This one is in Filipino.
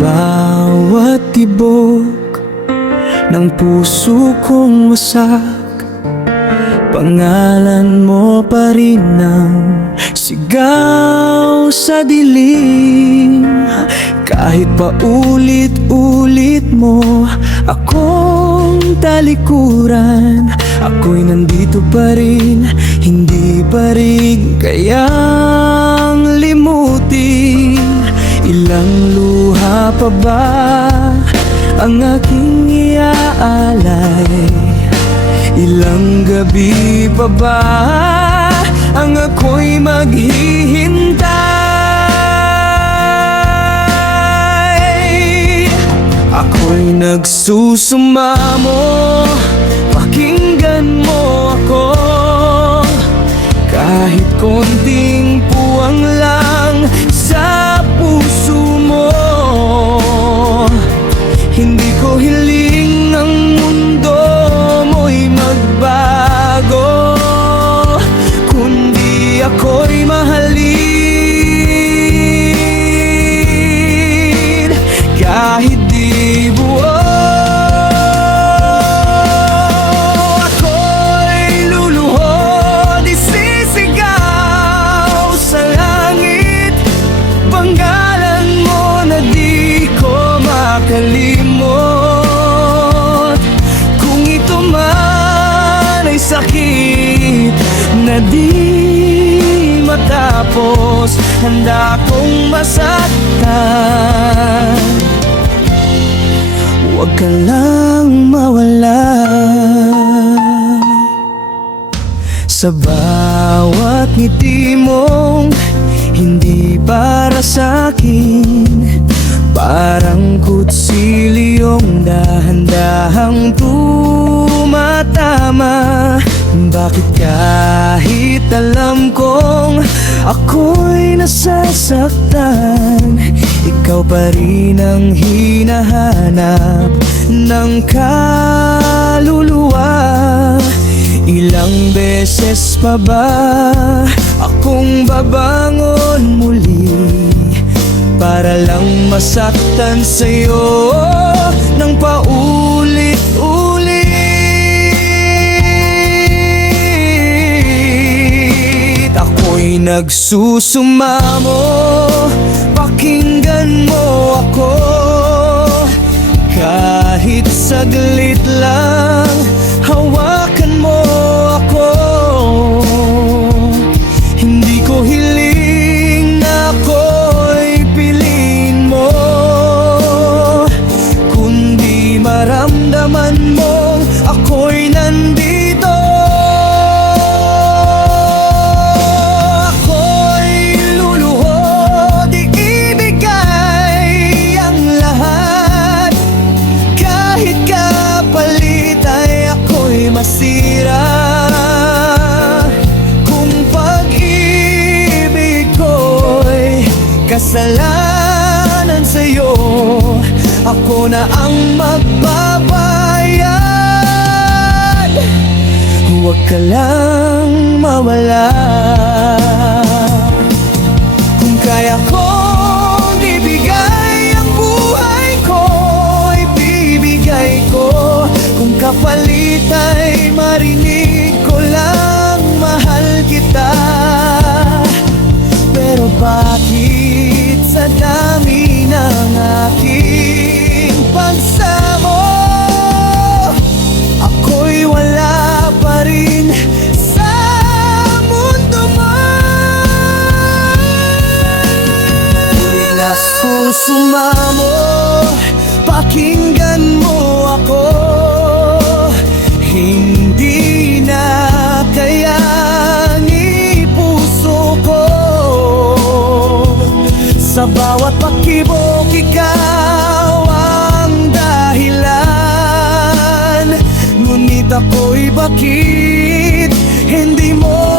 bawat tibok ng puso kong wasak, pangalan mo pa rin ang sigaw sa dilim. Kahit pa ulit-ulit mo akong talikuran, ako'y nandito pa rin, hindi pa rin kayang limutin. Ilang luha pa ba ang aking iaalay? Ilang gabi pa ba ang ako'y maghihintay? Ako'y nagsusumamo, pakinggan mo ako. Kahit konting puwang lang sa puso mo, hindi ko hiling ang mundo mo'y magbago, kundi ako'y mahalin kahit di buo. Ako'y luluhod, isisigaw sa langit, pangalan mo na di ko makalimot. Kung ito man ay sakit na di matapos, handa kong masaktan. Huwag ka lang mawala. Sa bawat ngiti mong hindi para sa'kin, parang kutsilyong dahan-dahang tumatama. Bakit kahit alam kong ako'y nasasaktan, ikaw pa rin ang hinahanap ng kaluluwa? Ilang beses pa ba akong babangon muli para lang masaktan sa'yo ng paulit-ulit? Ako'y nagsusumamo, pakinggan mo ako. Kahit saglit lang, hawakan mo ako. Hindi ko hiling na ako'y piliin mo, kundi maramdaman mong ako'y nandito. Ako'y luluhod, iibigay ang lahat. Kahit kapalit ay ako'y masira. Kung pag-ibig ko'y kasalanan sa'yo, ako na ang magbabayad. Huwag ka lang mawala. Kung kaya kong ibigay ang buhay ko, ibibigay ko. Kung kapalit ay marinig ko lang, mahal kita. Pero bakit sa dami ng aking pagsamo, ako'y wala pa rin sa mundo mo? Ako'y nagsusumamo, pakinggan mo ako. Hindi na kayaning puso ko. Sa bawat pakibok, ikaw ang dahilan. Ngunit ako'y bakit hindi mo